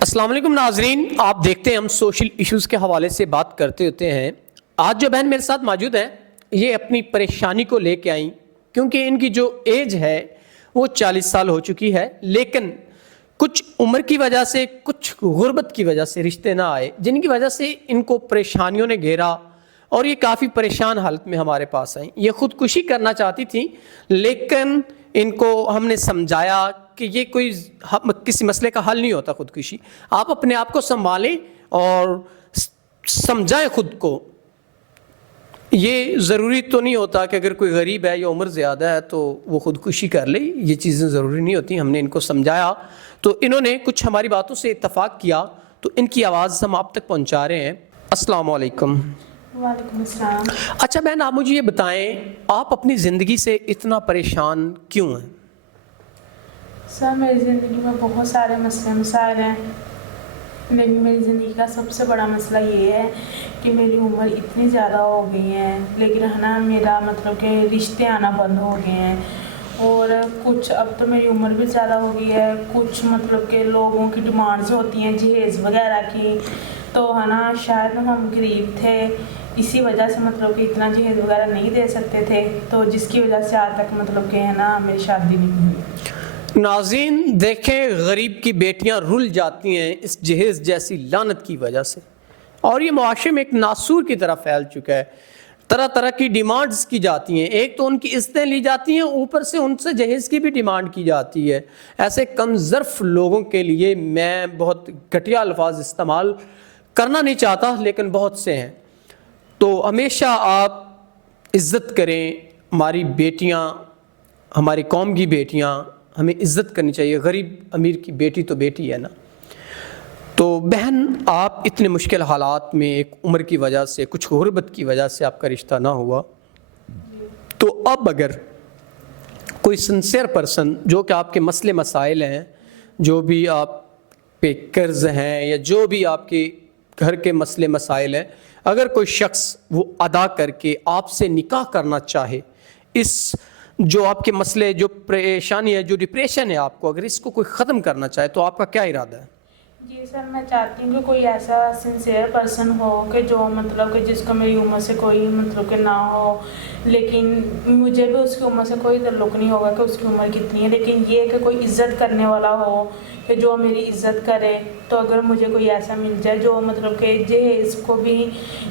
السلام علیکم ناظرین، آپ دیکھتے ہیں ہم سوشل ایشوز کے حوالے سے بات کرتے ہوتے ہیں۔ آج جو بہن میرے ساتھ موجود ہیں یہ اپنی پریشانی کو لے کے آئیں، کیونکہ ان کی جو ایج ہے وہ 40 سال ہو چکی ہے، لیکن کچھ عمر کی وجہ سے، کچھ غربت کی وجہ سے رشتے نہ آئے، جن کی وجہ سے ان کو پریشانیوں نے گھیرا اور یہ کافی پریشان حالت میں ہمارے پاس آئیں۔ یہ خودکشی کرنا چاہتی تھیں، لیکن ان کو ہم نے سمجھایا کہ یہ کوئی کسی مسئلے کا حل نہیں ہوتا خودکشی۔ آپ اپنے آپ کو سنبھالیں اور سمجھائیں خود کو۔ یہ ضروری تو نہیں ہوتا کہ اگر کوئی غریب ہے یا عمر زیادہ ہے تو وہ خودکشی کر لے، یہ چیزیں ضروری نہیں ہوتی۔ ہم نے ان کو سمجھایا تو انہوں نے کچھ ہماری باتوں سے اتفاق کیا، تو ان کی آواز ہم آپ تک پہنچا رہے ہیں۔ السلام علیکم۔ وعلیکم السلام۔ اچھا بہن، آپ مجھے یہ بتائیں، آپ اپنی زندگی سے اتنا پریشان کیوں ہیں؟ سر، میری زندگی میں بہت سارے مسئلے مسائل ہیں، لیکن میری زندگی کا سب سے بڑا مسئلہ یہ ہے کہ میری عمر اتنی زیادہ ہو گئی ہے، لیکن ہے نا میرا مطلب کہ رشتے آنا بند ہو گئے ہیں، اور کچھ اب تو میری عمر بھی زیادہ ہو گئی ہے، کچھ مطلب کہ لوگوں کی ڈیمانڈز ہوتی ہیں جہیز وغیرہ کی، تو ہے نا شاید ہم غریب تھے، اسی وجہ سے مطلب کہ اتنا جہیز وغیرہ نہیں دے سکتے تھے، تو جس کی وجہ سے آج تک مطلب کہ ہے نا میری شادی نہیں ہوئی۔ ناظرین دیکھیں، غریب کی بیٹیاں رل جاتی ہیں اس جہیز جیسی لعنت کی وجہ سے، اور یہ معاشرے میں ایک ناسور کی طرح پھیل چکا ہے۔ طرح طرح کی ڈیمانڈز کی جاتی ہیں، ایک تو ان کی عزتیں لی جاتی ہیں، اوپر سے ان سے جہیز کی بھی ڈیمانڈ کی جاتی ہے۔ ایسے کم ظرف لوگوں کے لیے میں بہت گھٹیا الفاظ استعمال کرنا نہیں چاہتا، لیکن بہت سے ہیں۔ تو ہمیشہ آپ عزت کریں، ہماری بیٹیاں، ہماری قوم کی بیٹیاں، ہمیں عزت کرنی چاہیے۔ غریب امیر کی بیٹی تو بیٹی ہے نا۔ تو بہن، آپ اتنے مشکل حالات میں ایک عمر کی وجہ سے، کچھ غربت کی وجہ سے آپ کا رشتہ نہ ہوا، تو اب اگر کوئی سنسیئر پرسن جو کہ آپ کے مسئلے مسائل ہیں، جو بھی آپ پہ قرض ہیں یا جو بھی آپ کے گھر کے مسئلے مسائل ہیں، اگر کوئی شخص وہ ادا کر کے آپ سے نکاح کرنا چاہے، اس جو آپ کے مسئلے، جو پریشانی ہے، جو ڈپریشن ہے آپ کو، اگر اس کو کوئی ختم کرنا چاہے تو آپ کا کیا ارادہ ہے؟ جی سر، میں چاہتی ہوں کہ کوئی ایسا سنسیئر پرسن ہو کہ جو مطلب کہ جس کو میری عمر سے کوئی مطلب کہ نہ ہو، لیکن مجھے بھی اس کی عمر سے کوئی تعلق نہیں ہوگا کہ اس کی عمر کتنی ہے، لیکن یہ کہ کوئی عزت کرنے والا ہو کہ جو میری عزت کرے۔ تو اگر مجھے کوئی ایسا مل جائے جو مطلب کہ جہیز کو بھی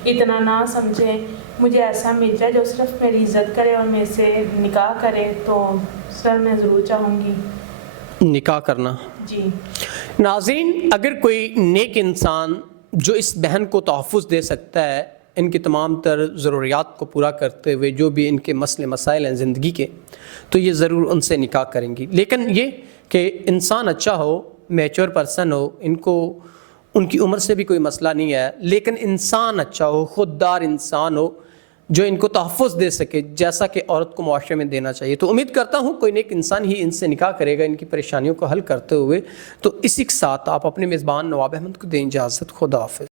اتنا نہ سمجھے، مجھے ایسا مل جائے جو صرف میری عزت کرے اور میرے سے نکاح کرے، تو سر میں ضرور چاہوں گی نکاح کرنا۔ جی ناظرین، اگر کوئی نیک انسان جو اس بہن کو تحفظ دے سکتا ہے ان کی تمام تر ضروریات کو پورا کرتے ہوئے، جو بھی ان کے مسئلے مسائل ہیں زندگی کے، تو یہ ضرور ان سے نکاح کریں گی۔ لیکن یہ کہ انسان اچھا ہو، میچور پرسن ہو، ان کو ان کی عمر سے بھی کوئی مسئلہ نہیں ہے، لیکن انسان اچھا ہو، خوددار انسان ہو جو ان کو تحفظ دے سکے، جیسا کہ عورت کو معاشرے میں دینا چاہیے۔ تو امید کرتا ہوں کوئی نیک انسان ہی ان سے نکاح کرے گا ان کی پریشانیوں کو حل کرتے ہوئے۔ تو اسی کے ساتھ آپ اپنے میزبان نواب احمد کو دیں اجازت۔ خدا حافظ۔